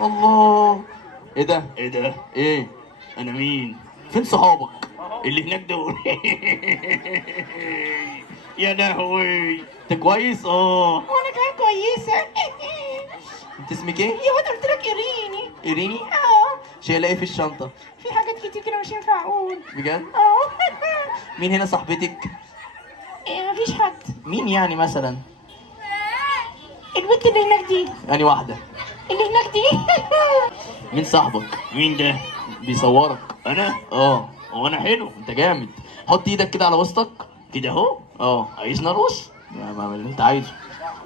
الله. ايه ده؟ ايه ده؟ ايه؟ انا مين؟ فين صحابك؟ اللي هناك دول. يا لهوي. انت كويس؟ اه. وانا كمان كويسه. انت اسمك ايه؟ يا واد قلت لك ايريني. ايريني؟ اه شايله ايه في الشنطه؟ في حاجات كتير كده مش ينفع اقول. بجد؟ اه. مين هنا صاحبتك؟ إيه، مفيش حد. مين يعني مثلا؟ البنت اللي هناك دي. يعني واحده. اللي هناك دي. مين صاحبك؟ مين ده؟ بيصورك. انا؟ اه. هو انا حلو؟ انت جامد. حط ايدك كده على وسطك. كده اهو. اه. عايزني ارقص؟ ما اللي انت عايزه.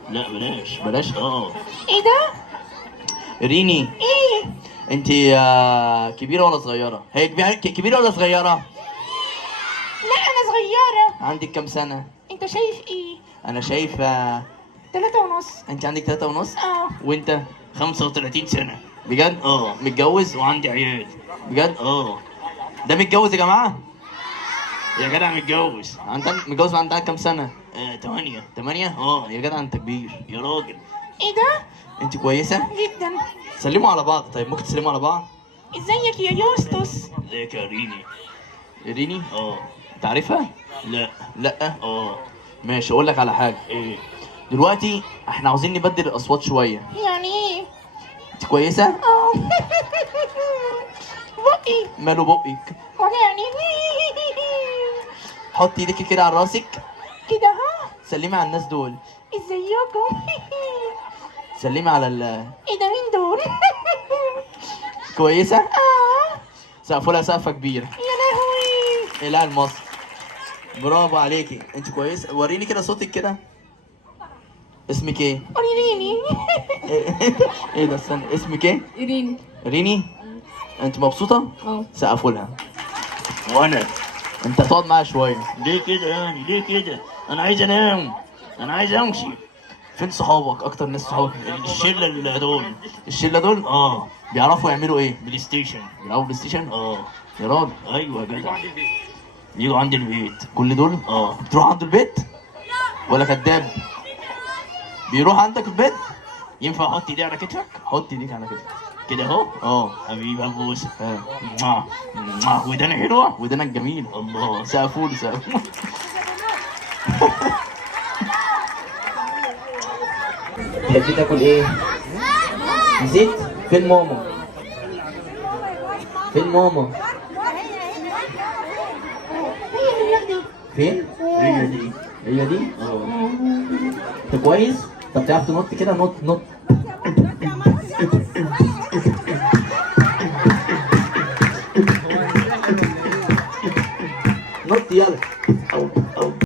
لا بلاش. بلاش. اه. ايه ده؟ ريني، ايه؟ انت كبيره ولا صغيره؟ هي كبيره ولا صغيره؟ لا انا صغيره. عندك كام سنه؟ انت شايف ايه؟ انا شايف 3.5. انت عندك 3.5. اه. وانت؟ 35 سنة. بجد؟ اه. متجوز؟ وعندي عيال. بجد؟ اه. ده متجوز يا جماعه؟ يا جدع متجوز. انت متجوز عندك كام سنه؟ 8. 8. اه. يا جدع انت كبير. يا راجل. ايه ده؟ انت كويسه؟ جدا. سلموا على بعض. طيب ممكن تسلموا على بعض؟ ازيك يا يوستس؟ ازيك يا ريني؟ ريني؟ اه. انت عارفها؟ لا. لا. اه. ماشي، اقول لك على حاجه. ايه؟ دلوقتي احنا عاوزين نبدل الاصوات شويه. يعني ايه؟ انت كويسه؟ اه. بقي ماله بقك؟ وجعني. حط ايدك كده على راسك. كده ها. سلمي على الناس دول. ازيكم؟ سلمي على ايه ده مين دول؟ كويسه؟ اه. سقفوا لها سقفه كبيره. يا لهوي. اله المصر. برافو عليكي. انت كويسه. وريني كده صوتك كده. اسمك ايه؟ قوليلي. ايه ده؟ استنى، اسمك ايه؟ إيرين. ريني. انت مبسوطه؟ اه. سقفوا لها. وانا؟ انت تقعد معاها شويه. ليه كده يعني؟ ليه كده؟ انا عايز انام. انا عايز امشي. فين صحابك؟ اكتر ناس صحابك؟ الشلة اللي دول. الشله دول؟ اه. بيعرفوا يعملوا ايه؟ بلاي ستيشن. بيلعبوا بلاي ستيشن؟ اه. يا راجل. ايوه يا جدع. يجوا عندي البيت. كل دول؟ اه. بتروح عنده البيت؟ ولا كداب؟ بيروح عندك البيت؟ ينفع احط ايدي على كتفك؟ حط ايديك على كده. كده اهو. اه. حبيبي ابوس. اه. ودانا حلوه. ودانك جميل. الله. سقفوا له سقفوا. تحبي تاكل ايه؟ نسيت؟ فين ماما؟ فين ماما؟ هي اللي دي. فين؟ هي دي. هي دي؟ اه. انت كويس؟ طب تعرف تنط كده؟ نط نط. نط يلا.